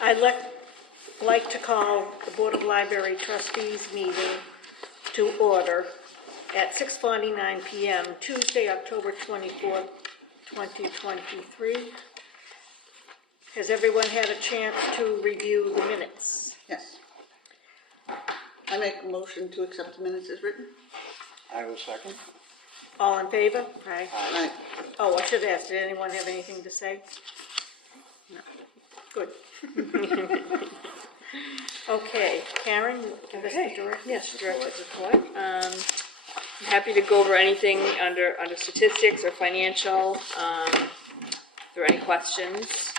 I'd like to call the Board of Library Trustees meeting to order at 6:49 p.m. Tuesday, October 24th, 2023. Has everyone had a chance to review the minutes? Yes. I make a motion to accept the minutes as written. I will second. All in favor? Aye. Aye. Oh, I should ask, did anyone have anything to say? No. Good. Okay, Karen, give us the direction. Yes, director's report. I'm happy to go over anything under statistics or financial. If there are any questions.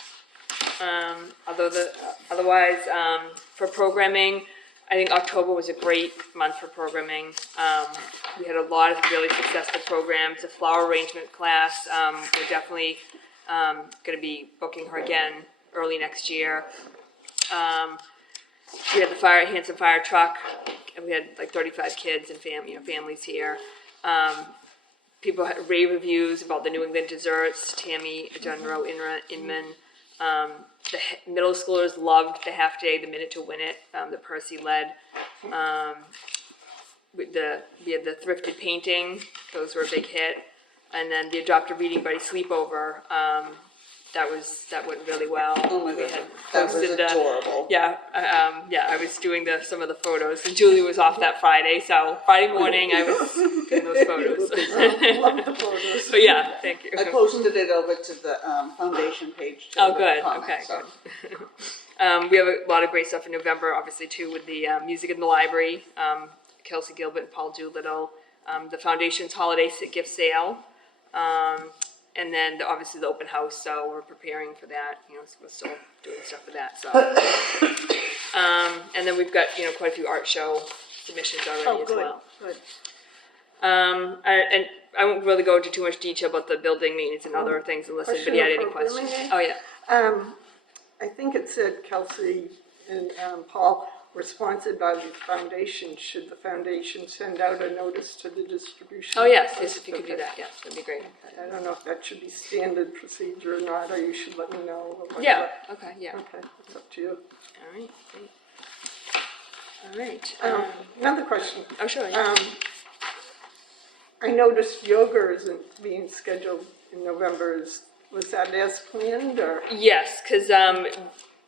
Otherwise, for programming, I think October was a great month for programming. We had a lot of really successful programs. The flower arrangement class, we're definitely going to be booking her again early next year. We had the Hanson fire truck, and we had like 35 kids and families here. People had rave reviews about the New England desserts. Tammy General Inman. The middle schoolers loved the half day, the minute to win it, that Percy led. We had the thrifted painting; those were a big hit. And then the Adopt a Reading Buddy sleepover. That went really well. Oh my We God, had that was posted adorable. I was doing some of the photos, and Julie was off that Friday, so Friday morning I was doing those photos. Love the photos. So yeah, thank you. I posted it over to the foundation page. Oh, good. Comment, Okay, so. good. We have a lot of great stuff in November, obviously too, with the music in the library. Kelsey Gilbert and Paul Doolittle. The foundation's holiday gift sale. And then obviously the open house, so we're preparing for that. We're still doing stuff for that. So, and then we've got quite a few art show submissions already as well. Good. And I won't really go into too much detail about the building maintenance and other things unless anybody had any questions. Oh yeah. I think it said Kelsey and Paul were sponsored by the foundation. Should the foundation send out a notice to the distribution? Oh yes, if you could do that, yes, that'd be great. I don't know if that should be standard procedure or not, or you should let me know. Or Yeah. Okay. Yeah. Okay, it's up to you. All right. Great. All right. Another question. Oh sure. Yeah. I noticed yoga isn't being scheduled in November. Was that as planned, or? Yes, because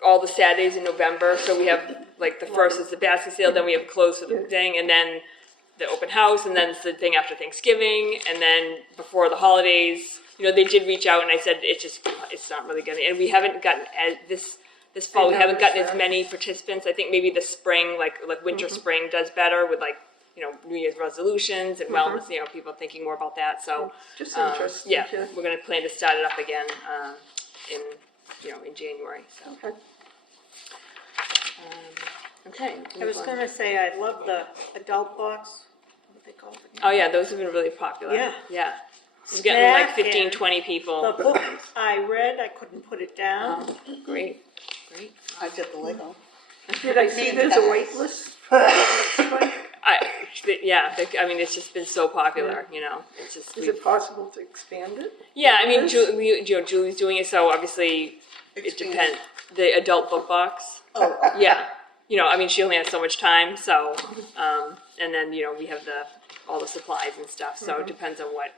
all the Saturdays in November, so we have like the first is the basket sale, then we have closed for the thing, and then the open house, and then it's the thing after Thanksgiving, and then before the holidays. They did reach out, and I said it's not really gonna, and we haven't gotten this fall. We haven't gotten as many participants. I think maybe the spring, like winter spring, does better with New Year's resolutions and wellness. People thinking more about that. So Just interesting. yeah, we're gonna plan to start it up again in January. So. Okay. Okay. I was going to say, I love the adult box, what they call it. Oh yeah, those have been really popular. Yeah. Yeah. We're getting like Snack 15, and 20 people. The book I read, I couldn't put it down. Great. I did the Lego. Did I see there's a wait list? It's just been so popular, It's just. Is it possible to expand it? Yeah, I mean, Julie's doing it, so obviously it depends. The adult book box. Oh. Yeah. She only has so much time, so, and then, we have all the supplies and stuff, so it depends on what,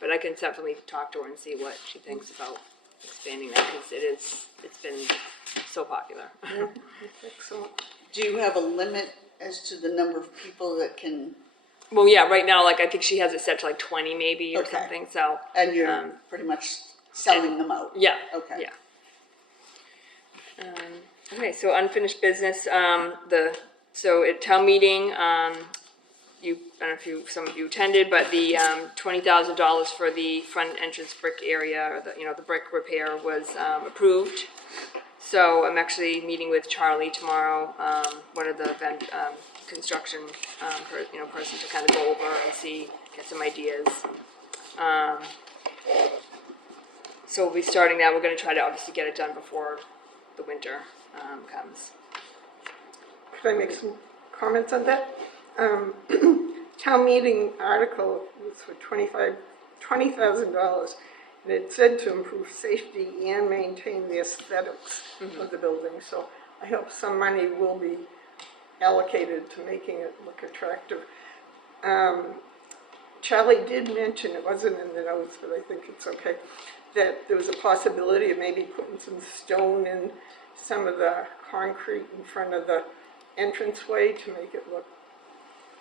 but I can definitely talk to her and see what she thinks about expanding that, because it's been so popular. Excellent. Do you have a limit as to the number of people that can? Well, yeah, right now, I think she has it set to 20 maybe or Okay. something, so. And you're pretty much selling them out? Yeah. Okay. Yeah. Okay, so unfinished business. So at town meeting, I don't know if some of you attended, but the $20,000 for the front entrance brick area, or the brick repair, was approved. So I'm actually meeting with Charlie tomorrow, one of the construction person, to kind of go over and get some ideas. So we'll be starting that. We're going to try to obviously get it done before the winter comes. Could I make some comments on that? Town meeting article was for $20,000. And it said to improve safety and maintain the aesthetics of the building. So I hope some money will be allocated to making it look attractive. Charlie did mention, it wasn't in the notes, but I think it's okay, that there was a possibility of maybe putting some stone in some of the concrete in front of the entranceway to make it look.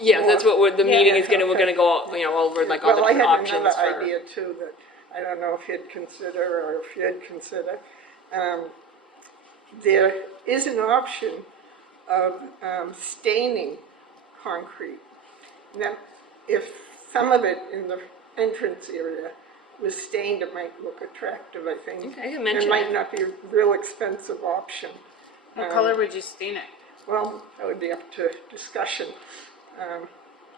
Yeah, that's what the meeting is okay. we're gonna go, over like all the Well, I different had options another for. idea too that I don't know if you'd consider or if you'd consider. There is an option of staining concrete. Now, if some of it in the entrance area was stained, it might look attractive, I think. Okay, you mentioned It might it. not be a real expensive option. What color would you stain it? Well, that would be up to discussion.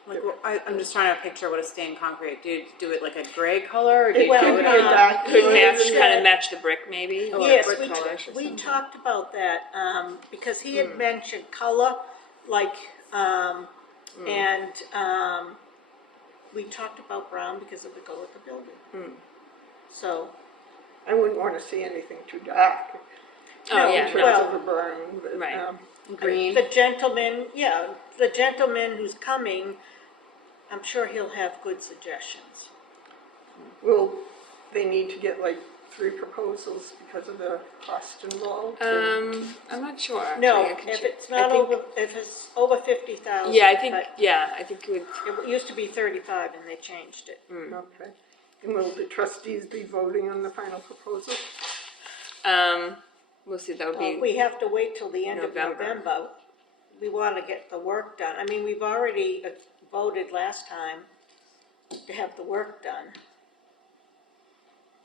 Like, well, I'm just trying to picture what a stained concrete. Do you do it like a gray color, or do you Well, do it yeah. dark? Could Yeah. match, Yeah. kind of match the brick maybe. Oh, Yes, brick we, colors or we something. talked about that, because he had mentioned color, like, and, we talked about brown because it would go with the building. So, I wouldn't want to see anything too dark. Oh, No, yeah, In no. terms of a brown, but, Right. Green. the gentleman, the gentleman who's coming, I'm sure he'll have good suggestions. will they need to get like 3 proposals because of the cost involved? I'm not sure. No, actually. I can if check. it's I not think- over, if it's over 50,000. Yeah, I think, but I think it would, it used to be 35 and they changed it. Okay. And will the trustees be voting on the final proposal? we'll see, that would Well, be, we have to wait till the end of November. November. We want to get the work done. I mean, we've already voted last time to have the work done.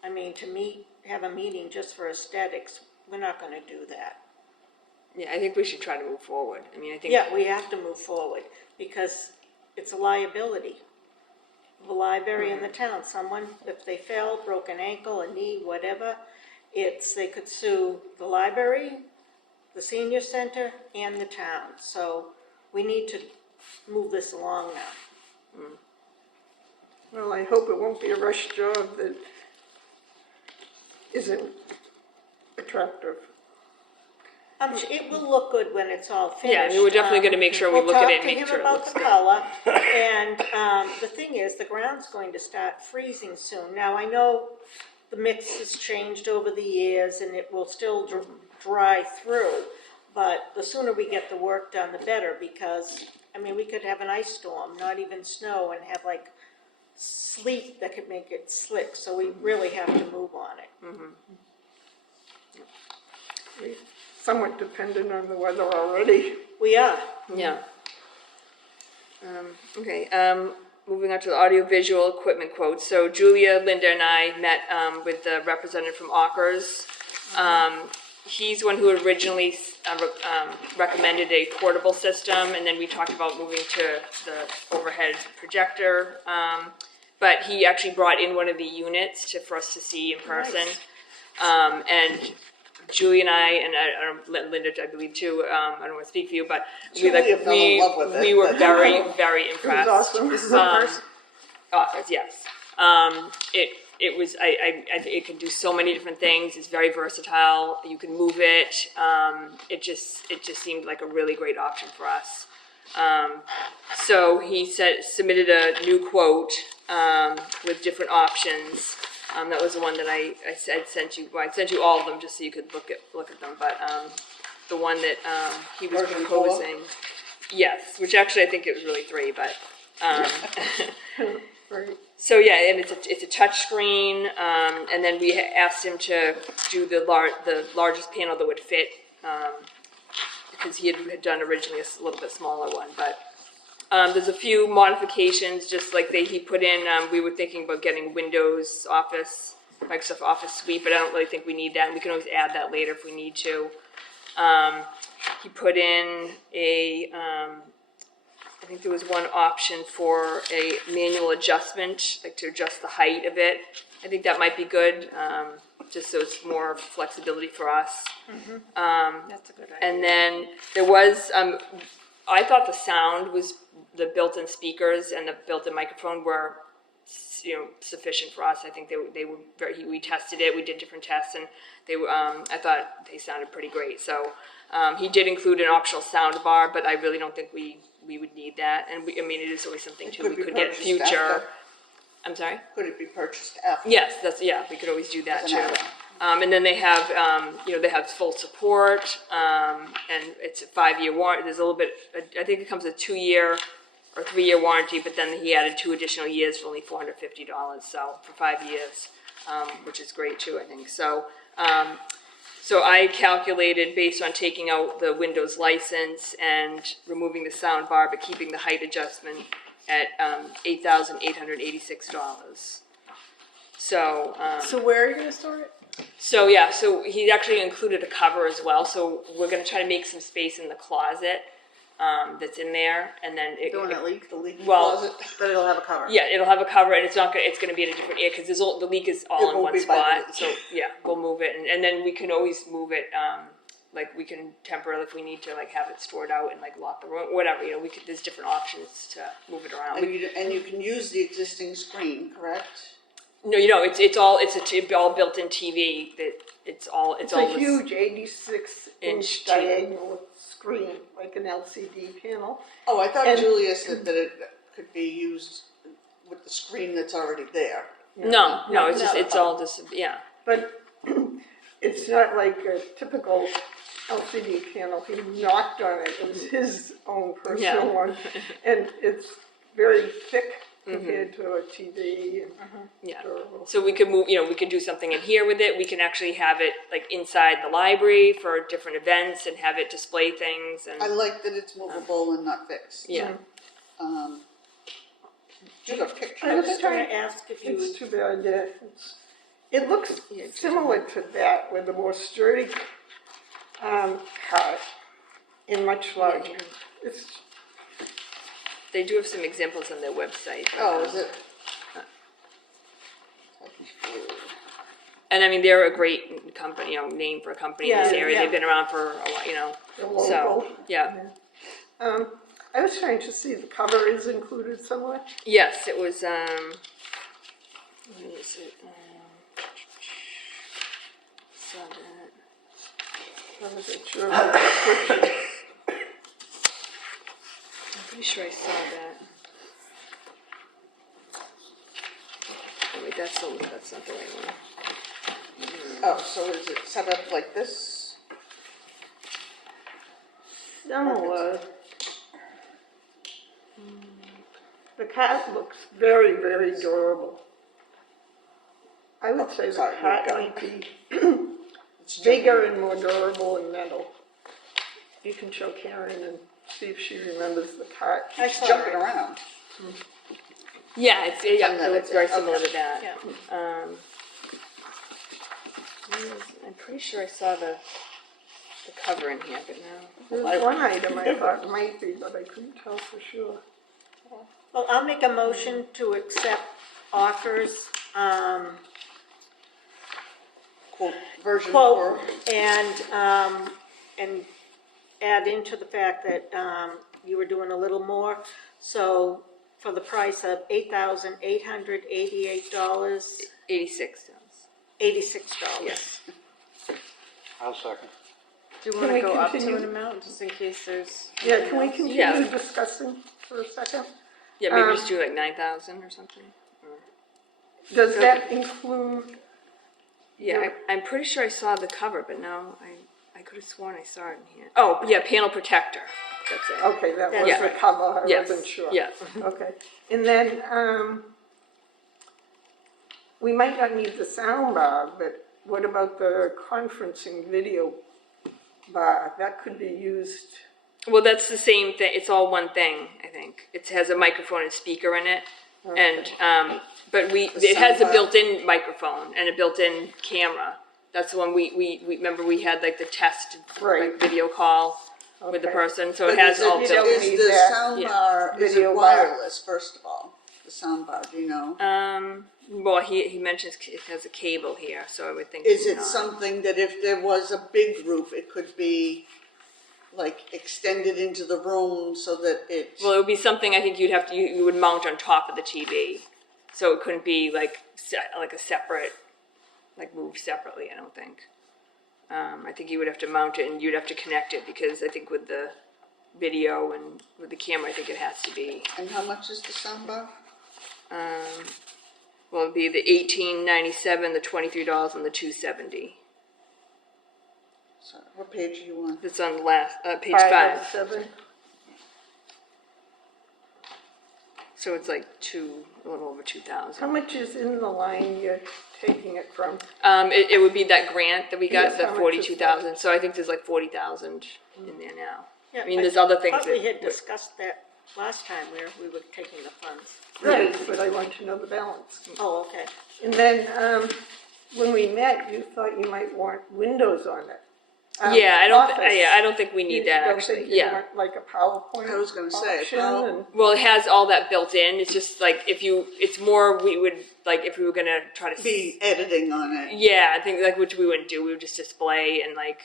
I mean, have a meeting just for aesthetics, we're not going to do that. yeah, I think we should try to move forward. I mean, I think. Yeah, we have to move forward because it's a liability. The library in the town, someone, if they fell, broke an ankle, a knee, whatever, they could sue the library, the senior center, and the town. So we need to move this along now. Well, I hope it won't be a rush job that isn't attractive. It will look good when it's all finished. Yeah, I mean, we're definitely gonna make sure we look at it and make sure it looks good. We'll talk to him about the color, and the thing is, the ground's going to start freezing soon. Now, I know the mix has changed over the years, and it will still dry through, but the sooner we get the work done, the better, because, I mean, we could have an ice storm, not even snow, and have like sleet that could make it slick, so we really have to move on it. We're somewhat dependent on the weather already. We are. Yeah. Okay, moving on to the audiovisual equipment quotes. So Julia, Linda, and I met with the representative from Ockers. He's one who originally recommended a portable system, and then we talked about moving to the overhead projector. But he actually brought in one of the units for us to see in person. Nice. And Julie and Linda, I believe too. I don't want to speak for you, but Julia fell in love with it. we were very, very impressed. awesome. This is Ockers? Ockers, yes. It was. It can do so many different things. It's very versatile. You can move it. It just seemed like a really great option for us. So he submitted a new quote with different options. That was the one that I sent you. Well, I sent you all of them just so you could look at them. But the one that he was Version proposing, yes, which actually I think it was really 3, but. Right. So yeah, and it's a touch screen, and then we asked him to do the largest panel that would fit, because he had done originally a little bit smaller one. But there's a few modifications, just like he put in. We were thinking about getting Windows Office, Microsoft Office Suite, but I don't really think we need that. We can always add that later if we need to. He put in I think there was one option for a manual adjustment, like to adjust the height of it. I think that might be good, just so it's more flexibility for us. That's a good idea. And then there was, I thought the sound was, the built-in speakers and the built-in microphone were sufficient for us. I think they were very, we tested it, we did different tests, and they were, I thought they sounded pretty great. So he did include an optional sound bar, but I really don't think we would need that. And I mean, it is always something too we be could get in purchased future. after. I'm sorry? Could it be purchased after? Yes, we could always do that As too. an add-on. And then they have, they have full support, and it's a 5-year warranty. There's a little bit, I think it comes with a 2-year or 3-year warranty, but then he added 2 additional years for only $450, so for 5 years, which is great too, I think. So, so I calculated based on taking out the Windows license and removing the sound bar, but keeping the height adjustment at $8,886. So, So where are you gonna store it? so yeah, so he actually included a cover as well. So we're gonna try to make some space in the closet that's in there, and then The one that leaked? The leak Well, closet? But it'll have a cover. yeah, it'll have a cover, and it's not gonna. It's gonna be at a different area because the leak is all It in won't one be by the spot. leak. So yeah, we'll move it, and then we can always move it. Like we can temporarily, if we need to, like have it stored out and like lock the room, whatever. We could. There's different options to move it around. And you can use the existing screen, correct? No, it's all all built-in TV. That it's all It's all a this- huge 86-inch TV. diagonal screen, like an LCD panel. Oh, I thought And- Julia said that it could be used with the screen that's already there. No, it's just no. it's all just yeah. But it's not like a typical LCD panel. He knocked on it. It was his own personal Yeah. one. And it's very thick compared to a TV. And Yeah. durable. So we could move, we could do something in here with it. We can actually have it like inside the library for different events and have it display things and I like that it's movable and not fixed. yeah. Do you have a picture I of was it? trying to ask if you It's would, too bad, yeah. It looks it's similar to that with a more sturdy cart and much larger. It's They do have some examples on their website. Oh, is it? And I mean, they're a great company, name for a company in this Yeah, area. yeah. They've been around for a while, the logo. So yeah. I was trying to see the cover is included somewhere. Yes, it was. What is it? Saw that. I wasn't sure of the description. I'm pretty sure I saw that. Oh, wait, that's not the right one. Oh, so is it set up like this? Similar. The cart looks very, very durable. I would say the Sorry, cart you've got might be It's bigger and more durable in metal. You can show Karen and see if she remembers the cart. It's jumping around. Yeah, it's very similar to that. yeah. I'm pretty sure I saw the cover in here, but no. There's one item I thought might be, but I couldn't tell for sure. well, I'll make a motion to accept offers, Quote, version quote, 4. and add into the fact that, you were doing a little more. So for the price of $8,888, $86. $86. Yes. I'll second. Do you Can wanna we go up to continue? an amount, just in case there's? Yeah, can we continue Yeah. discussing for a second? Yeah, maybe just do like 9,000 or something. Does that include, Yeah, I'm pretty sure I saw the cover, but no, I could have sworn I saw it in here. Oh, yeah, panel protector. That's it. okay, that was Yeah. the cover, I Yes, wasn't sure. yes. Okay, and then, we might not need the sound bar, but what about the conferencing video bar? That could be used, Well, that's the same thing. It's all one thing, I think. It has a microphone and speaker in it. And, but it has a soundbar? built-in microphone and a built-in camera. That's the one we remember we had like the test Right. like, video call with the Okay. person. So it But has all you built. don't Is need the that sound Yeah. bar, is it video bar. wireless, first of all? The sound bar, do you know? Well, he mentions it has a cable here, so I would think. Is it not. something that if there was a big roof, it could be like extended into the room so that it? Well, it would be something I think you'd have to you would mount on top of the TV. So it couldn't be like a separate, like moved separately, I don't think. I think you would have to mount it and you'd have to connect it because I think with the video and with the camera, I think it has to be, And how much is the soundbar? well, it'd be the $18.97, the $23, and the $270. Sorry, what page are you on? It's on the last, page 5 5. and 7. So it's like a little over 2,000. How much is in the line you're taking it from? It would be that grant that we got, Yes, the how much is 42,000. So I think there's like 40,000 in there now. Yeah, I mean, there's other things thought we that- had discussed that last time where we were taking the funds. Right, but I want to know the balance. Oh, okay. And then, when we met, you thought you might want windows on it. Yeah, Office. I don't think we need You that don't actually. think you Yeah. want like a PowerPoint I was gonna say, option how- and- Well, it has all that built in. It's just like it's more we would like if we were gonna try to Be editing on it. Yeah, I think like which we wouldn't do. We would just display and like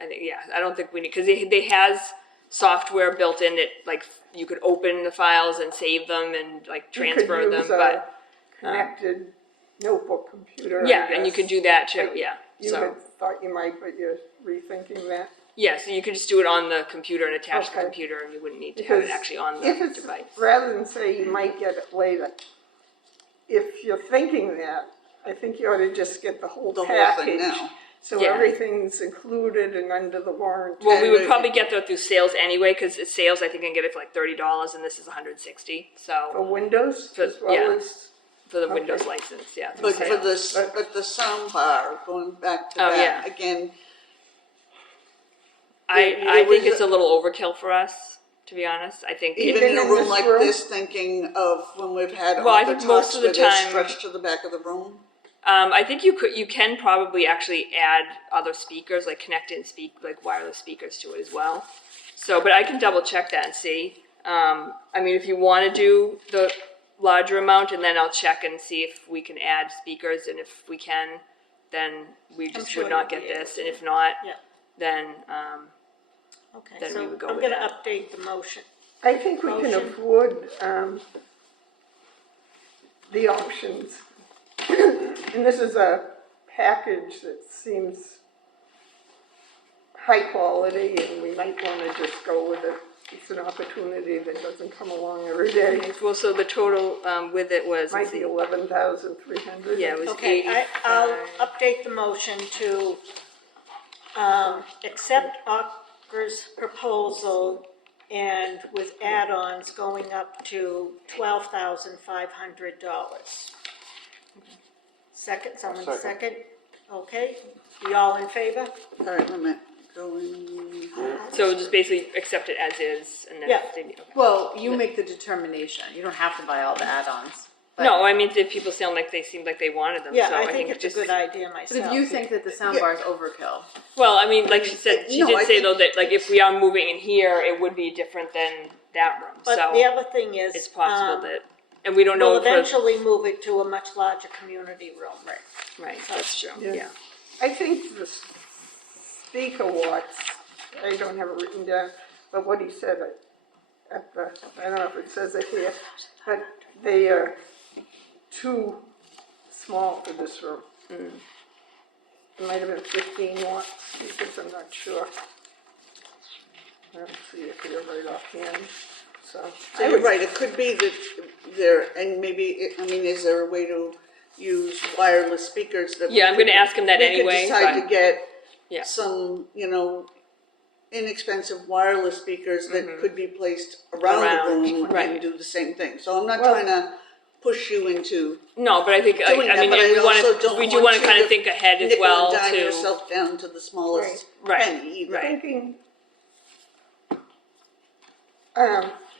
I think I don't think we need because they has software built in that like you could open the files and save them and like transfer you could them, use but a connected notebook computer. yeah, I and you guess. could do that too. But Yeah, You so had thought you might, but you're rethinking that. yeah, so you could just do it on the computer and attach the Okay. computer, and you wouldn't need to have Because it actually on if the it's, device. rather than say you might get it later, if you're thinking that, I think you ought to just get the whole The whole thing package. now. So Yeah. everything's included and under the warranty. Well, we would And- probably get that through sales anyway, because sales I think I can get it for like $30, and this is $160. For So Windows For- as well yeah. as, for the Okay. Windows license, yeah. through But for sales. the, but the soundbar, going back to Oh, that, yeah. again, I it think was it's a little overkill for us, to be honest. I think even Even in a in room this like room? this, thinking of when we've had Well, I all the think most talks of the where they're time- stretched to the back of the room. I think you can probably actually add other speakers, like connect and speak like wireless speakers to it as well. So, but I can double check that and see. I mean, if you want to do the larger amount, and then I'll check and see if we can add speakers, and if we can, then we just sure would not you'll get be able this, and if not, Yeah. then Okay, Then we so would go I'm with gonna that. update the motion. I think we can Motion. afford, the options. And this is a package that seems high quality, and we might wanna just go with it. It's an opportunity that doesn't come along every day. well, so the total with it was Might be 11,300. yeah, it was Okay, I'll 85. update the motion to, accept Ocker's proposal and with add-ons going up to $12,500. Second, someone Second. second? Okay, you all in favor? All right, wait a minute, going, So just basically accept it as is, and then Yeah. if they, okay. Well, you make the determination. You don't have to buy all the add-ons. But- No, I mean, if people sound like they seemed like they wanted them, Yeah, so I think it it's a just, good idea But myself. if you think that the soundbar is overkill, Well, I mean, like she said, she No, did I say think- though that like if we are moving in here, it would be different than that room. But So the other thing is. it's possible that, and we don't know We'll if we're- eventually move it to a much larger community room. right. That's true. Yeah. Yeah. I think the speaker watts, I don't have it written down, but what he said at the, I don't know if it says it here, but they are too small for this room. It might have been 15 watt speakers, I'm not sure. I don't see it here right offhand, so. so you're right, it could be that there, and maybe, I mean, is there a way to use wireless speakers that? Yeah, I'm gonna ask him that we anyway, could decide but- to get Yeah. some, inexpensive wireless speakers that could be placed around the Around, room right. and do the same thing. So I'm not Well- trying to push you into No, but I think I doing that, mean, but and I also don't we do want want you to kind of to think ahead as nickel well and dime to yourself down to the smallest Right. penny either. Right. Thinking,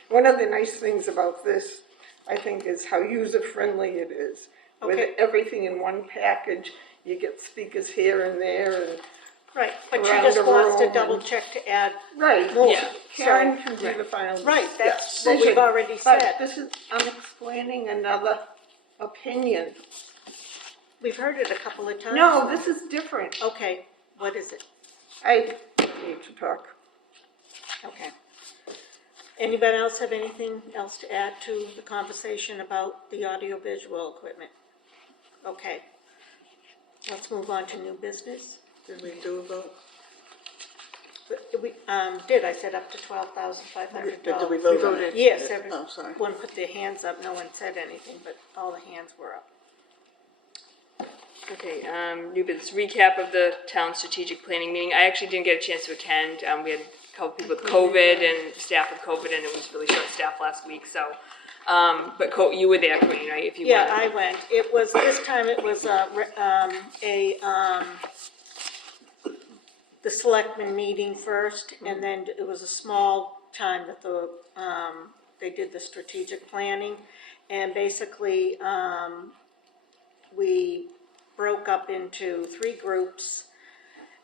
one of the nice things about this, I think, is how user-friendly it is. With Okay. everything in one package, you get speakers here and there, and, Right, but she Around just the wants to room double and- check to add right, more. Yeah. Karen can do right. the final. Right, that's decision. what we've already But said. this is, I'm explaining another opinion. We've heard it a couple of times. No, this is different. Okay, what is it? I need to talk. Okay. Anybody else have anything else to add to the conversation about the audiovisual equipment? Okay. Let's move on to new business. Did we do a vote? But I said up to $12,500. Did we vote on voted. it? Yes, Oh, sorry. everyone put their hands up, no one said anything, but all the hands were up. Okay, new business recap of the town strategic planning meeting. I actually didn't get a chance to attend. We had a couple people with COVID and staff with COVID, and it was really short staff last week. So, but you were there, Queen, right? If you Yeah, wanted. I went. It was, this time it was the selectmen meeting first, and then it was a small time that they did the strategic planning. And basically, we broke up into 3 groups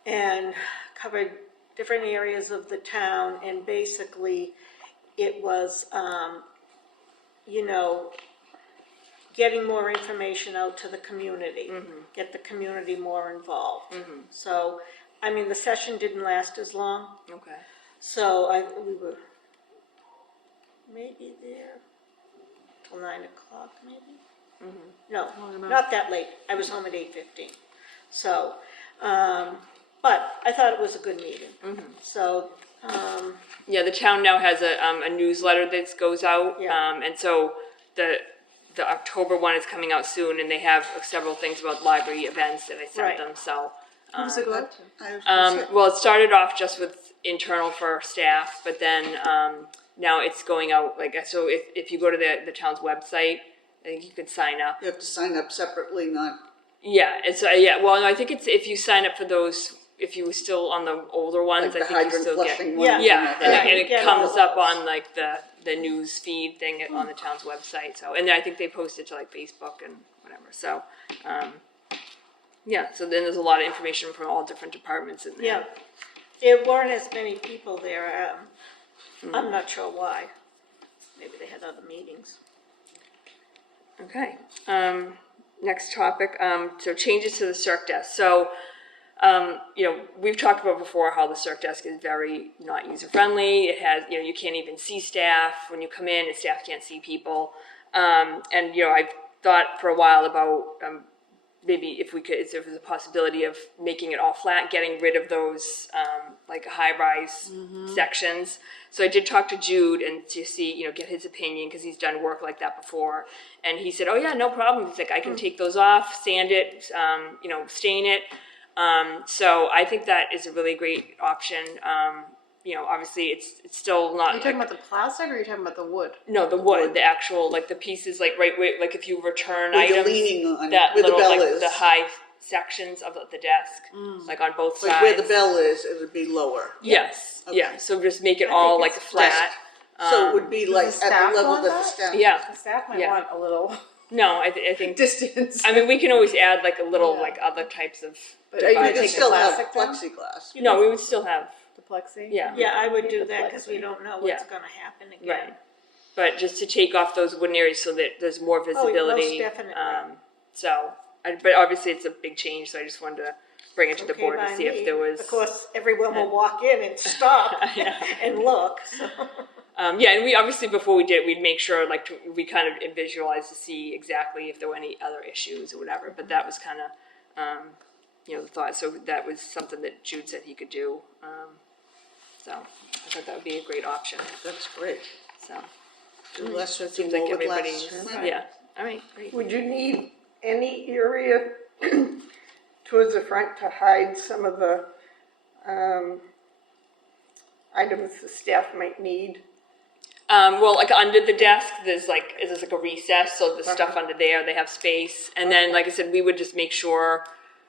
and covered different areas of the town, and basically it was, getting more information out to the community, get the community more involved. So, I mean, the session didn't last as long, Okay. so we were maybe there till 9 o'clock, maybe? No, not that late. I was home at 8:15. So, but I thought it was a good meeting. So, Yeah, the town now has a newsletter that goes out, Yeah. and so the October one is coming out soon, and they have several things about library events that I sent Right. them. So, Who does it go out to? I was gonna say- well, it started off just with internal for staff, but then now it's going out so. If you go to the town's website, I think you can sign up. You have to sign up separately, not, Yeah, it's well, no, I think it's if you sign up for those. If you were still on the older ones, like the I think you hydrant still flushing get. ones. Yeah. and Yeah, all and, that. and it Yeah, comes all up those. on the news feed thing on the town's website. So, and then I think they post it to Facebook and whatever. So, yeah. So then there's a lot of information from all different departments in there. yeah, there weren't as many people there. I'm not sure why. Maybe they had other meetings. Okay. Next topic. So changes to the circ desk. So, we've talked about before how the circ desk is very not user friendly. It has, you can't even see staff when you come in, and staff can't see people. And I've thought for a while about maybe if there was a possibility of making it all flat, getting rid of those high-rise sections. So I did talk to Jude and to see, get his opinion, because he's done work like that before. And he said, oh yeah, no problem. He's like, I can take those off, sand it, stain it. So I think that is a really great option. Obviously it's still not. Are you talking about the plastic or are you talking about the wood? No, the wood, the actual, the pieces, right where, if you return Where you're items. leaning on, That where the little, bell is. the high sections of the desk, on both sides. Like where the bell is, it would be lower. Yes, Okay. yeah, so just make it all it's flat. So it would be like the at staff the level want that the that? staff. Yeah, The staff might Yeah. want a little no, I think, distance. I mean, we can always add a little, Yeah. other types of. But are you You gonna could take the still have plastic down? plexiglass. No, we would still have, The plexi? yeah. Yeah, I would Take do the that because we plexi. don't know what's Yeah. gonna happen again. Right. But just to take off those wooden areas so that there's more visibility. definitely. But obviously it's a big change, so I just wanted to bring it to the Okay board by to see me. if there was. Of course, everyone will walk in and stop and look, so. Yeah, and we obviously before we did, we'd make sure we kind of visualized to see exactly if there were any other issues or whatever. But that was kind of, the thought. So that was something that Jude said he could do. So I thought that would be a great option. That's great. So Do less so it with seems more like with less. everybody's yeah. All right, great. Would you need any area towards the front to hide some of the items the staff might need? Well, under the desk, there's a recess, so the stuff under there, they have space. And then, like I said, we would just make sure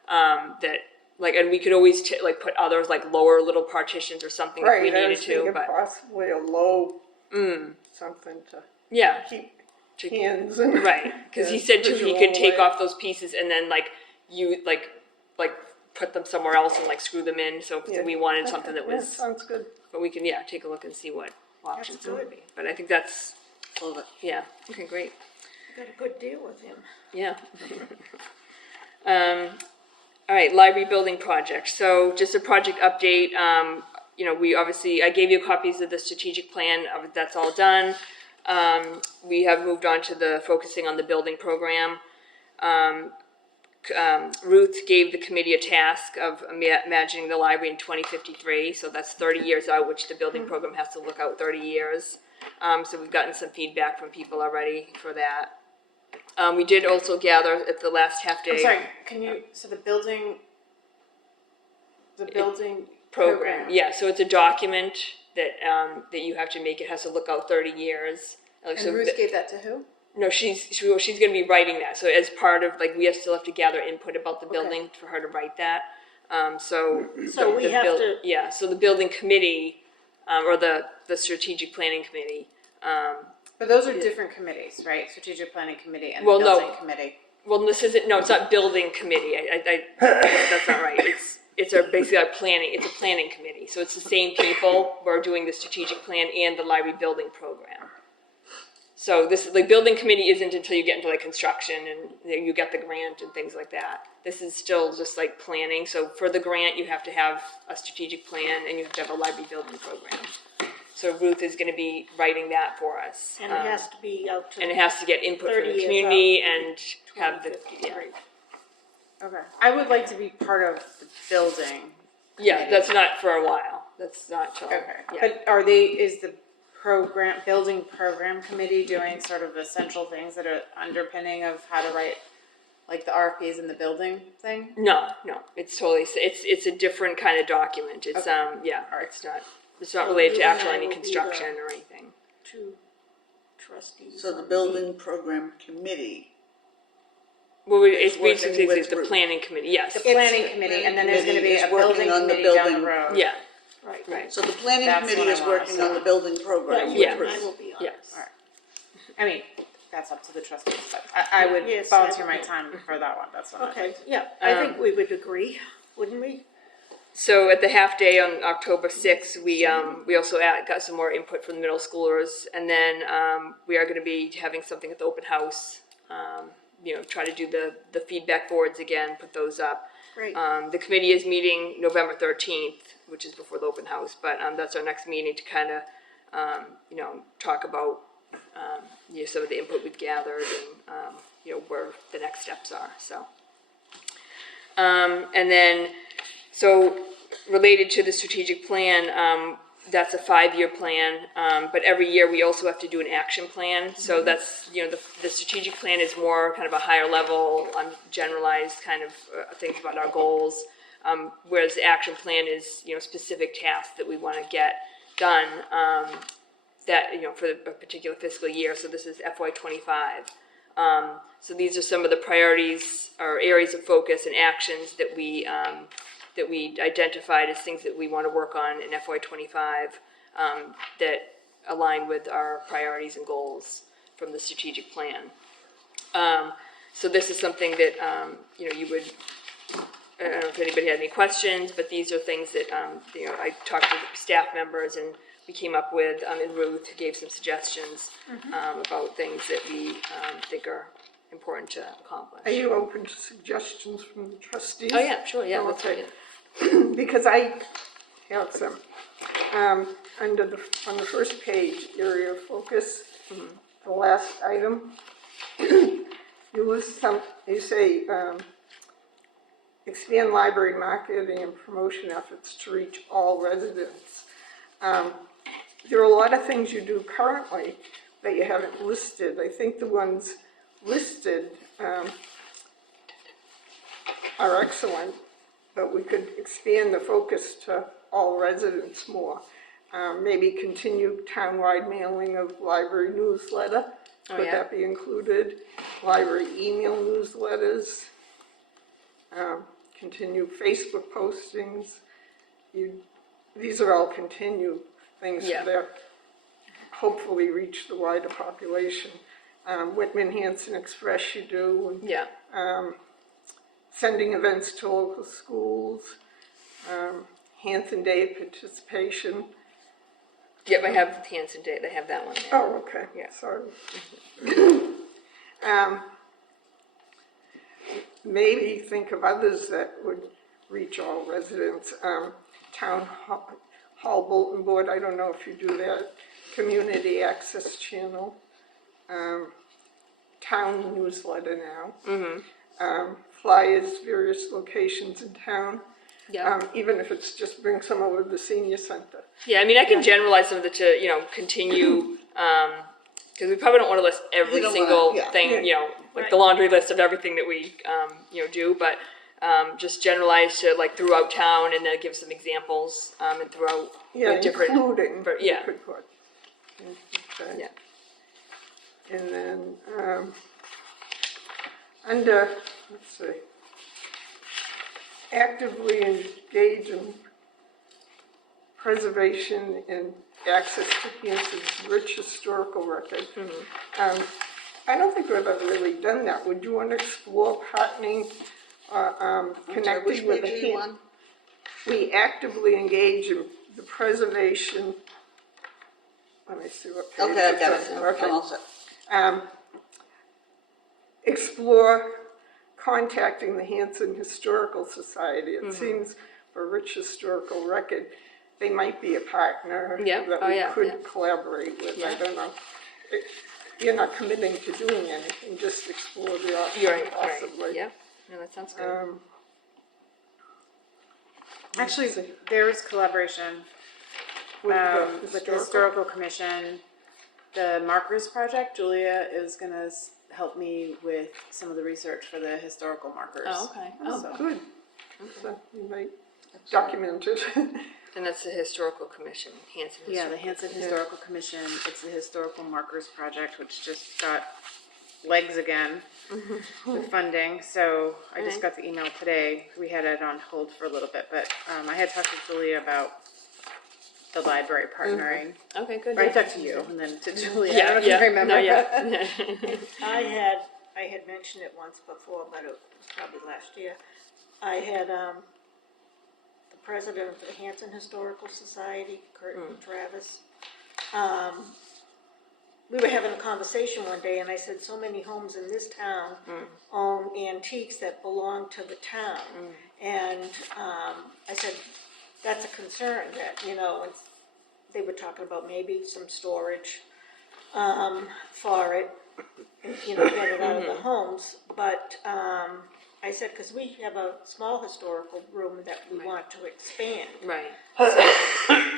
that, and we could always put others lower little partitions or something if we Right, I needed was to. thinking But possibly a low something to yeah, keep hands and. right. Because he said too, he could take off those pieces and then you put them somewhere else and screw them in. So if we wanted something that was, Sounds good. but we can take a look and see what options there would good. be. But I think that's Love it. yeah. Okay, great. Got a good deal with him. Yeah. All right, library building project. So just a project update. you know, we obviously, I gave you copies of the strategic plan, that's all done. We have moved on to the focusing on the building program. Ruth gave the committee a task of imagining the library in 2053, so that's 30 years out, which the building program has to look out 30 years. So we've gotten some feedback from people already for that. We did also gather at the last half day. I'm sorry, can you, so the building Program. Yeah, so it's a document that that you have to make. It has to look out 30 years. Like, And so Ruth gave that to who? no, she's going to be writing that. So as part of, like, we still have to gather input about the building for her to write that. So we have to- yeah. So the building committee or the strategic planning committee. But those are different committees, right? Strategic Planning Committee and the Well, no. Building Committee. Well, this isn't. No, it's not building committee. That's not right. It's basically a planning. It's a planning committee. So it's the same people who are doing the strategic plan and the library building program. So the building committee isn't until you get into like construction and you get the grant and things like that. This is still just like planning. So for the grant, you have to have a strategic plan and you have to have a library building program. So Ruth is going to be writing that for us. And it has to be out to. And it has to get input from 30 the years community out. and have the, yeah. Okay. I would like to be part of the building. Yeah, committee. that's not for a while. That's not till, Okay. yeah. But is the building program committee doing sort of essential things that are underpinning of how to write like the RFPs in the building thing? No, it's totally, it's a different kind of document. It's, yeah, All right. it's not So related to you and actual I any will be construction or anything. Two trustees. So the building program committee. Well, it's working basically with it's the Ruth. planning committee, yes. The planning committee, and then there's going to be Committee a is working building on the committee down the building. road. Yeah, Right. right, So the planning That's committee what I is wanna working say. on the building Yeah, program. you Yeah. and I will be on. yes. All right. I mean, that's up to the trustees, but I would Yes, volunteer I my would. time for that one. That's what Okay, yeah, I think we would agree, wouldn't we? So at the half day on October 6th, we also got some more input from the middle schoolers, and then we are going to be having something at the open house. You know, try to do the feedback boards again, put those up. Great. The committee is meeting November 13th, which is before the open house, but that's our next meeting to kind of, you know, talk about you know, some of the input we've gathered and you know, where the next steps are. So, and then. So related to the strategic plan, that's a 5-year plan, but every year we also have to do an action plan. So that's, you know, the strategic plan is more kind of a higher level, generalized kind of things about our goals, whereas the action plan is, you know, specific tasks that we want to get done that, you know, for a particular fiscal year. So this is FY25. So these are some of the priorities or areas of focus and actions that we identified as things that we want to work on in FY25 that align with our priorities and goals from the strategic plan. So this is something that you know, you would. I don't know if anybody had any questions, but these are things that you know, I talked to staff members and we came up with, and Ruth gave some suggestions about things that we think are important to accomplish. Are you open to suggestions from the trustees? Oh yeah, sure, yeah. Let's Okay. take Because I have some, on the first page, area of focus, the last item, you say, expand library marketing and promotion efforts to reach all residents. There are a lot of things you do currently that you haven't listed. I think the ones listed are excellent, but we could expand the focus to all residents more. Maybe continue townwide mailing of library newsletter. Could that be included? Library email newsletters. Continue Facebook postings. These are all continue things that hopefully reach the wider population. Whitman Hanson Express you do. And, yeah. sending events to local schools, Hanson Day participation. Yep, I have Hanson Day. They have that one there. Oh, okay, Yeah. sorry. Maybe think of others that would reach all residents. Town hall bulletin board, I don't know if you do that, community access channel, town newsletter now, flyers, various locations in town. Yeah. Even if it's just bring some over to the senior center. Yeah, I mean, I can generalize some of it to, you know, continue, because we probably don't want to list every You don't single wanna- yeah. thing, you know, like the laundry list of everything that we, you know, do, but just generalize to like throughout town and then give some examples and throughout Yeah, the different. including, but, you yeah. could put. Okay. Yeah. And then, under, let's see, actively engage in preservation and access to Hanson's rich historical record. I don't think we've ever really done that. Would you want to explore partnering, connecting Which with the page are you on? We actively engage in the preservation, let me see what page Okay, I've it's got on. it. I'm all set. Explore contacting the Hanson Historical Society. It seems for rich historical record, they might be a partner Yeah. that Oh, we yeah, could yeah. collaborate with. I Yeah. don't know. You're not committing to doing anything, just explore the option You're right, possibly. right. Yeah. No, that sounds good. Actually, there is collaboration with the Historical Commission. The Markers Project, Julia is gonna help me with some of the research for the historical markers. Oh, okay. Oh, So- Good. So you might document it. and that's the Historical Commission, Hanson. Yeah, the Hanson Historical Commission, it's the Historical Markers Project, which just got legs again with funding. So I just got the email today. We had it on hold for a little bit, but I had talked to Julia about the library partnering. Okay, good. Or I Yeah. talked to you and then to Julia. I Yeah, don't know if yeah. you remember. No, yeah. I had mentioned it once before, but it was probably last year. I had, the president of the Hanson Historical Society, Kurt Travis. We were having a conversation one day and I said, so many homes in this town own antiques that belong to the town. And, I said, that's a concern that, you know, they were talking about maybe some storage, for it, you know, get it out of the homes, but, I said, because we have a small historical room that we want to expand. Right.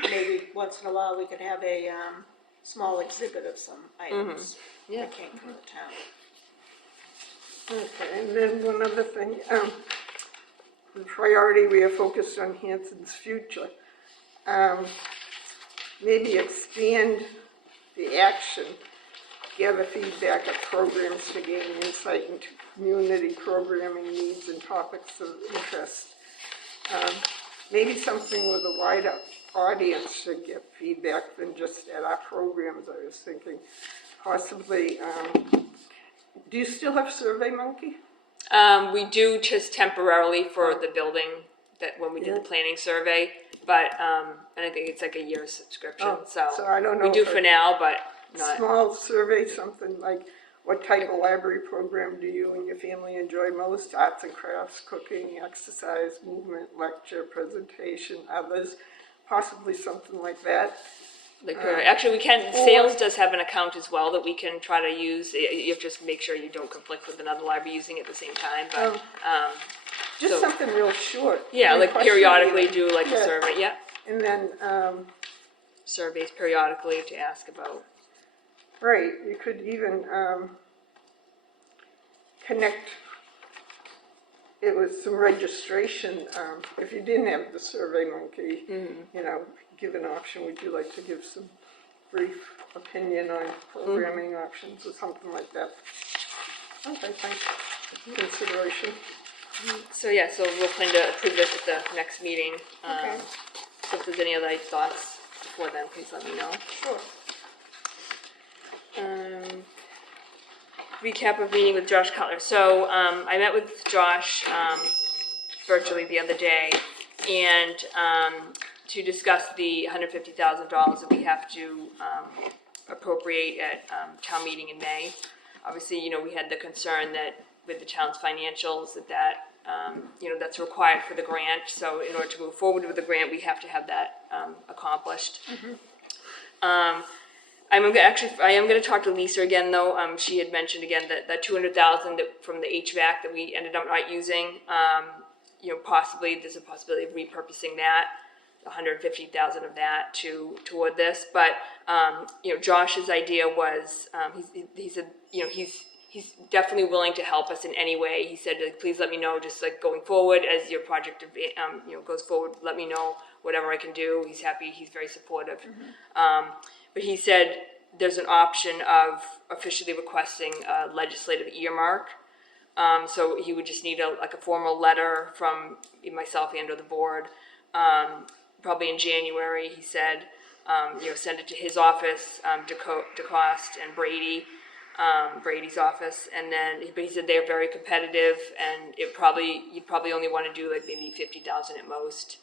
Maybe once in a while we could have a, small exhibit of some items Yeah. that came from the town. Okay, and then one other thing, the priority, we are focused on Hanson's future. Maybe expand the action, gather feedback of programs to gain insight into community programming needs and topics of interest. Maybe something with a wider audience to get feedback than just at our programs, I was thinking. Possibly, do you still have SurveyMonkey? We do just temporarily for the building that when we do the planning survey, but and I think it's like a year subscription. Oh, so I don't know we do if for now, but not. Small survey, something like, what type of library program do you and your family enjoy most? Arts and crafts, cooking, exercise, movement, lecture, presentation, others, possibly something like that. Like, actually, we can. Sales does have an account as well that we can try to use. You have to just make sure you don't conflict with another library using it at the same time. But Just So- something real short. yeah, Maybe like question periodically even. do like a Yeah. survey. Yeah, And then, surveys periodically to ask about. right, you could even connect it with some registration. If you didn't have the SurveyMonkey, you know, give an option, would you like to give some brief opinion on programming options or something like that? Okay, thanks. Consideration. So yeah, so we'll plan to approve this at the next meeting. Okay. So if there's any other thoughts before then, please let me know. Sure. Recap of meeting with Josh Cutler. So I met with Josh virtually the other day, and to discuss the $150,000 that we have to appropriate at town meeting in May. Obviously, you know, we had the concern that with the town's financials that that's required for the grant. So in order to move forward with the grant, we have to have that accomplished. I am going to talk to Lisa again, though. She had mentioned again that $200,000 from the HVAC that we ended up not using. Possibly there's a possibility of repurposing that, 150,000 of that toward this. But Josh's idea was he said he's definitely willing to help us in any way. He said, please let me know, just like going forward as your project goes forward. Let me know whatever I can do. He's happy. He's very supportive. But he said there's an option of officially requesting a legislative earmark. So he would just need a formal letter from myself and or the board, probably in January. He said, send it to his office, DeCoste and Brady's office, and then but he said they're very competitive, and you'd probably only want to do like maybe 50,000 at most.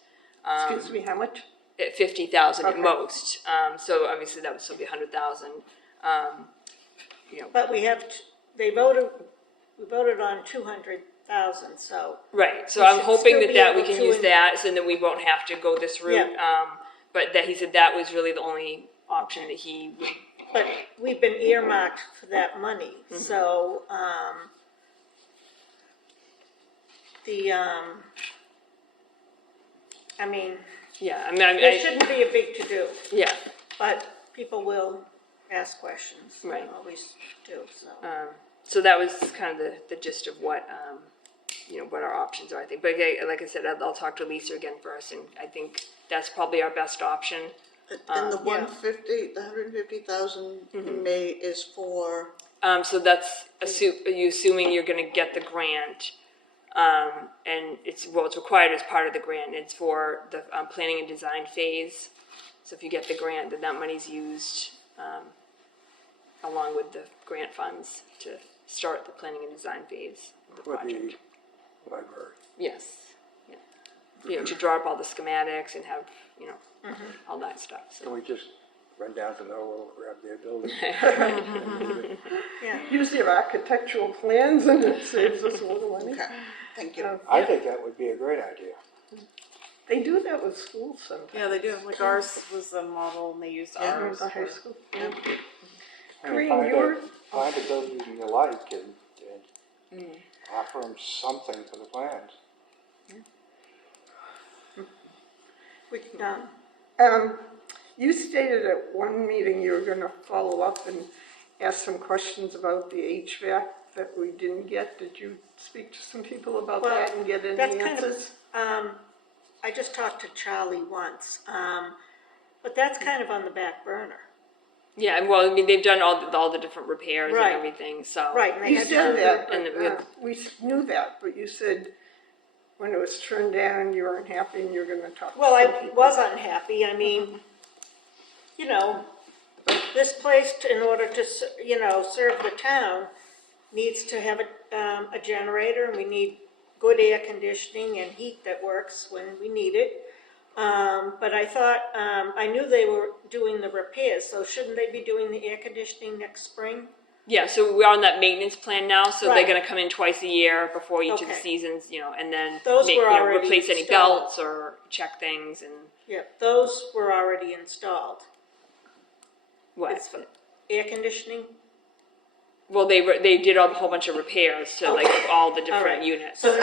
Excuse me, how much? At 50,000 at Okay. most. So obviously that would still be 100,000. But we voted on 200,000, so. Right. So We I'm should hoping still be that we able can to use in- that, so then we won't have to go this route. Yeah. But that he said that was really the only option that he would. But we've been earmarked for that money, so, Yeah. it shouldn't be a big to-do, Yeah. but people will ask questions. They Right. always do, so. So that was kind of the gist of what what our options are, I think. But again, like I said, I'll talk to Lisa again first, and I think that's probably our best option. And the Yeah. 150,000 in May is for, So that's you assuming you're going to get the grant, and it's required as part of the grant. It's for the planning and design phase. So if you get the grant, then that money's used along with the grant funds to start the planning and design phase of the For project. the library. Yes. Yeah. To draw up all the schematics and have all that stuff. Can So. we just run down to Millville, grab their building? Yeah, Use their architectural plans and it saves us a little money. okay, thank you. I think that would be a great idea. They do that with schools sometimes. Yeah, they do. Like ours was a model and they used ours. The high for- school. I mean, Corinne, you're, find a building you like and offer them something for the plans. we can, you stated at one meeting you were gonna follow up and ask some questions about the HVAC that we didn't get. Did you speak to some people about Well, that and get any that's kind answers? of, I just talked to Charlie once, but that's kind of on the back burner. Yeah, and well, I mean, they've done all the different repairs Right. and everything. So. Right, and they You had said that, and but we had- we knew that, but you said when it was turned down, you weren't happy and you were gonna talk to Well, some I people. was unhappy, I mean, this place, in order to, serve the town, needs to have a generator, and we need good air conditioning and heat that works when we need it. But I thought, I knew they were doing the repairs, so shouldn't they be doing the air conditioning next spring? Yeah, so we're on that maintenance plan now. So Right. they're going to come in twice a year before each of the Okay. seasons, and then Those were already replace any installed. belts or check things and Yeah, those were already installed. what. It's air conditioning? Well, they did a whole bunch of repairs to like all the different right. units. So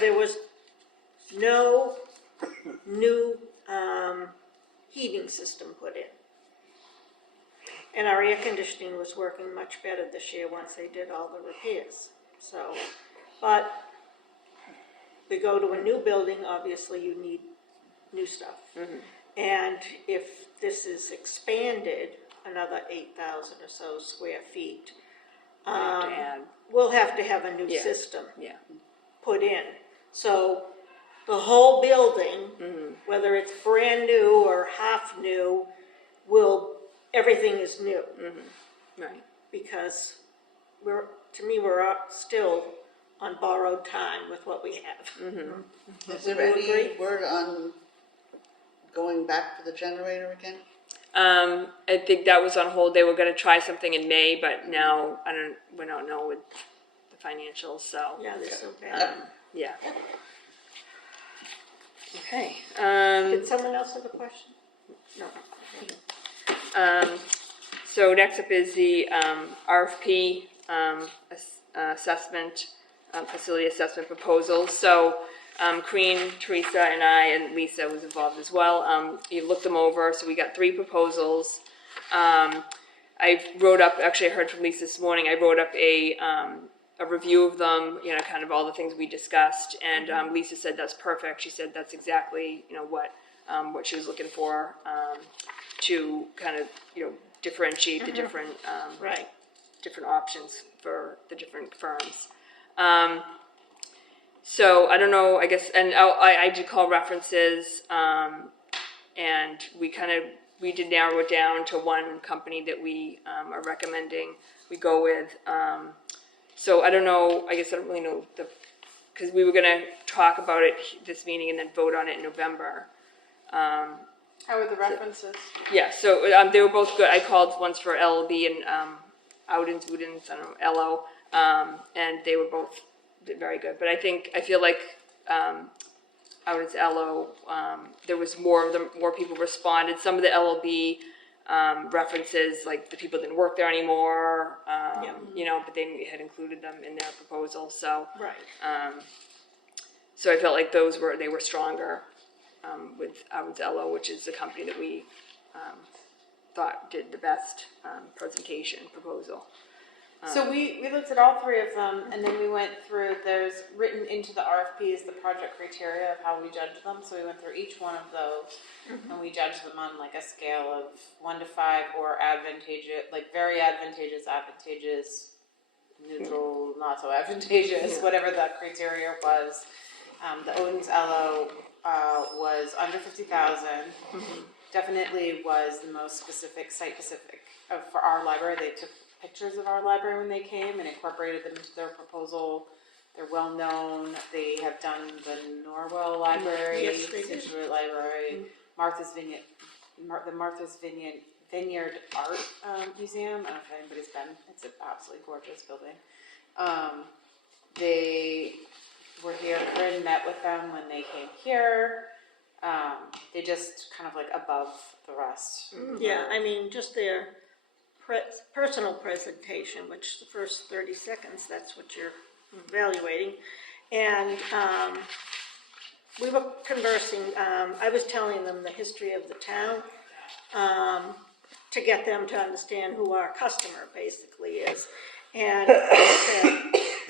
there was no new heating system put in. And our air conditioning was working much better this year once they did all the repairs. So, but we go to a new building, obviously you need new stuff. And if this is expanded another 8,000 or so square feet, have to add. we'll have to have a new Yeah. system Yeah. put in. So the whole building, whether it's brand new or half new, everything is new. Right. Because we're still on borrowed time with what we have. Is there Would you any agree? word on going back to the generator again? I think that was on hold. They were going to try something in May, but now we don't know with the financials. So Yeah, they're so bad. Yeah. Okay. Did someone else have a question? No. So next up is the RFP assessment, facility assessment proposal. So Queen, Teresa, and I, and Lisa was involved as well. You looked them over, so we got 3 proposals. I wrote up, actually I heard from Lisa this morning, I wrote up a review of them, you know, kind of all the things we discussed, and Lisa said that's perfect. She said that's exactly, you know, what she was looking for, to kind of, you know, differentiate the different, Right. different options for the different firms. So I don't know, I guess, and I did call references, and we did narrow it down to one company that we are recommending we go with. So I don't know, I guess I don't really know because we were gonna talk about it this meeting and then vote on it in November. How are the references? Yeah, so they were both good. I called once for LLB and Woodens, I don't know, LO, and they were both very good. But I feel like Woodens, LO, there was more people responded. Some of the LLB references, like the people didn't work there anymore, you know, but they had included them in their proposal. So, Right. so I felt like they were stronger. With Avanzello, which is the company that we thought did the best presentation proposal. So we looked at all 3 of them, and then we went through, there's written into the RFPs the project criteria of how we judge them, so we went through each one of those, and we judged them on like a scale of 1 to 5, or advantageous, like very advantageous, neutral, not so advantageous, whatever the criteria was. The Odin's LO was under 50,000. Definitely was the most specific, site-specific for our library. They took pictures of our library when they came and incorporated them into their proposal. They're well-known. They have done the Norwell Library, Yes, they did. Situate Library, Martha's Vineyard, the Martha's Vineyard Art Museum. I don't know if anybody's been. It's an absolutely gorgeous building. They were here. Corinne met with them when they came here. They just kind of like above the rest. Yeah, I mean, just their personal presentation, which the first 30 seconds, that's what you're evaluating. And we were conversing, I was telling them the history of the town, to get them to understand who our customer basically is. And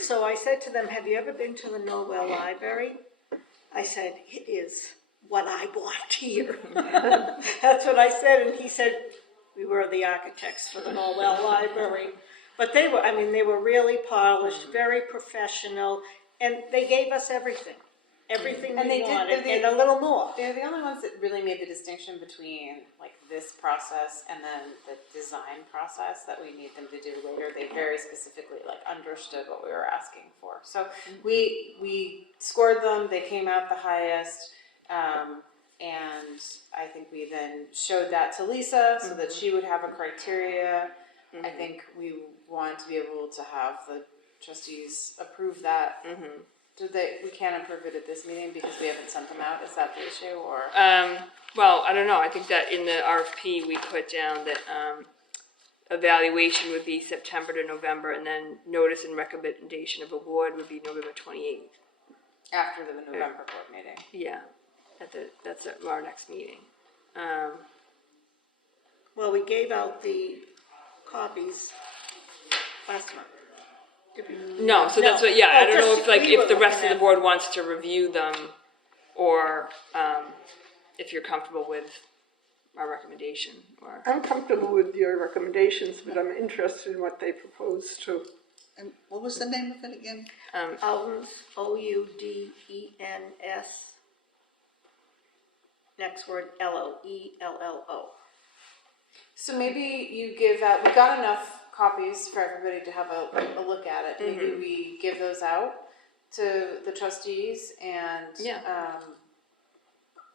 so I said to them, have you ever been to the Norwell Library? I said, it is what I want here. That's what I said, and he said, we were the architects for the Norwell Library. But they were really polished, very professional, and they gave us everything And we they wanted, did, and a little more. They're the only ones that really made the distinction between like this process and then the design process that we need them to do later. They very specifically like understood what we were asking for. So we scored them. They came out the highest, and I think we then showed that to Lisa so that she would have a criteria. I think we wanted to be able to have the trustees approve that. We can't approve it at this meeting because we haven't sent them out? Is that the issue, or? Well, I don't know. I think that in the RFP we put down that evaluation would be September to November, and then notice and recommendation of award would be November 28th. After the November board meeting. Yeah, that's at our next meeting. Well, we gave out the copies last month. Did we? No, so that's No. what. Yeah, Oh, I don't know just if like we if were the rest looking of the at board wants to review them, or if you're comfortable with our recommendation, or I'm comfortable with your recommendations, but I'm interested in what they propose to. And what was the name of it again? Oudens, Oudens. Next word, Loello. So maybe you give out, we got enough copies for everybody to have a look at it. Maybe we give those out to the trustees and Yeah.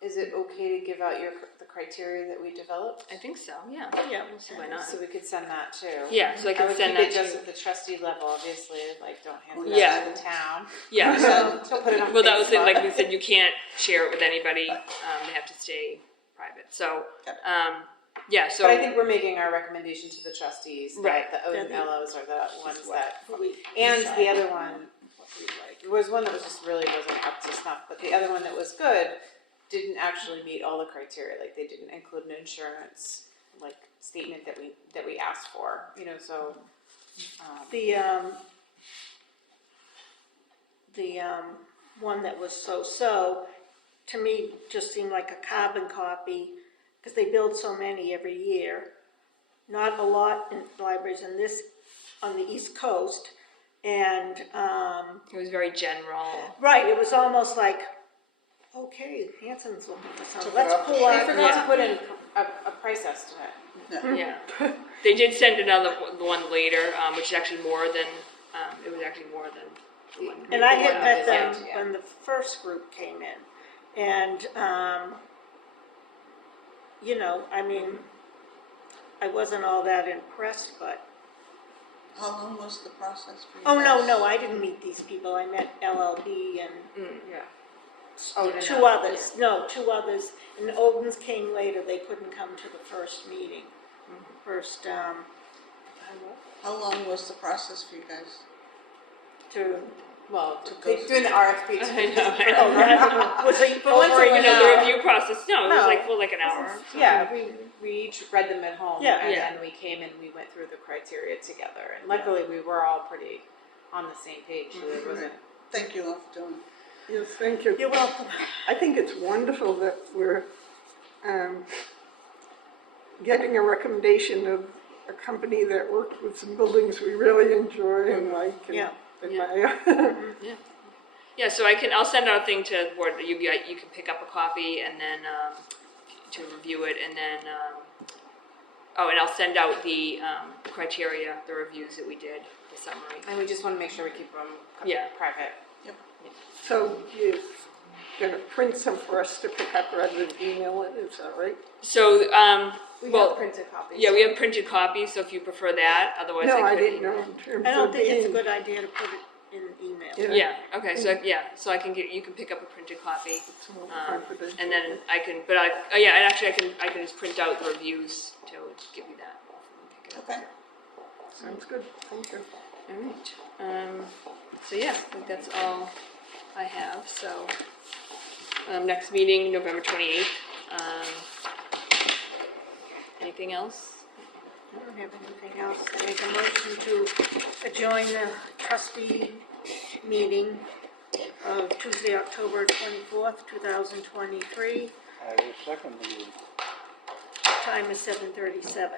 is it okay to give out the criteria that we developed? I think so, yeah. Yeah. We'll see why not. So we could send that too. Yeah, so I I can would send keep it that just to, at the trustee level, obviously, like, don't hand it Yeah. out to the town. yeah. Don't put it on Well, that was it, Facebook. like we said, you can't share it with anybody, they have to stay private, so, yeah, so. But I think we're making our recommendation to the trustees, Right. that the Odin Ellos are the ones that, We and decide the other one, what we like. there was one that was just really wasn't up to snuff, but the other one that was good didn't actually meet all the criteria, like they didn't include an insurance, like, statement that we asked for, you know, so. The one that was so, to me, just seemed like a carbon copy, because they build so many every year. Not a lot in libraries in this, on the East Coast, and, It was very general. right, it was almost like, okay, Hanson's looking for something, Took it let's off the pull They out. forgot Yeah. to put in a price estimate. Yeah, they did send another one later, which is actually more than, it was actually more than the one. And I The had one met on them the end, yeah. when the first group came in, and, you know, I mean, I wasn't all that impressed, but, How long was the process for you oh, guys? no, I didn't meet these people, I met LLB and Yeah. Oh, two others, and the Odins came later, they couldn't come to the first meeting. First, How long was the process for you guys? to, Well, To they go- doing the RFP. oh, that was it But once over it a went year? out- The review process, no, it was No. like, well, like an hour. Yeah, we each read them at home, Yeah. and Yeah. then we came and we went through the criteria together, and luckily we were all pretty on the same page, so there wasn't. Thank you all for doing it. Yes, thank you. You're welcome. I think it's wonderful that we're getting a recommendation of a company that worked with some buildings we really enjoy and like and Yeah. admire. Yeah. Yeah, so I'll send out a thing to the board, you can pick up a copy and then, to review it, and then, and I'll send out the, criteria, the reviews that we did, the summary. And we just wanna make sure we keep them Yeah. private. So you're gonna print some for us to pick up rather than email it, is that right? So, We well, have printed copies. yeah, we have printed copies, so if you prefer that, otherwise No, I I could. didn't know in terms of. I don't think it's a being- good idea to put it in email. Yeah. Yeah, okay, so I can you can pick up a printed copy, It's more and confidential. then I can, I can just print out the reviews to give you that. Pick it up. Okay. Sounds good, thank you. All right, so yeah, I think that's all I have, so, next meeting, November 28th. Anything else? I don't have anything else. I make a motion to adjourn the trustee meeting of Tuesday, October 24th, 2023. I will second the Time is 7:37.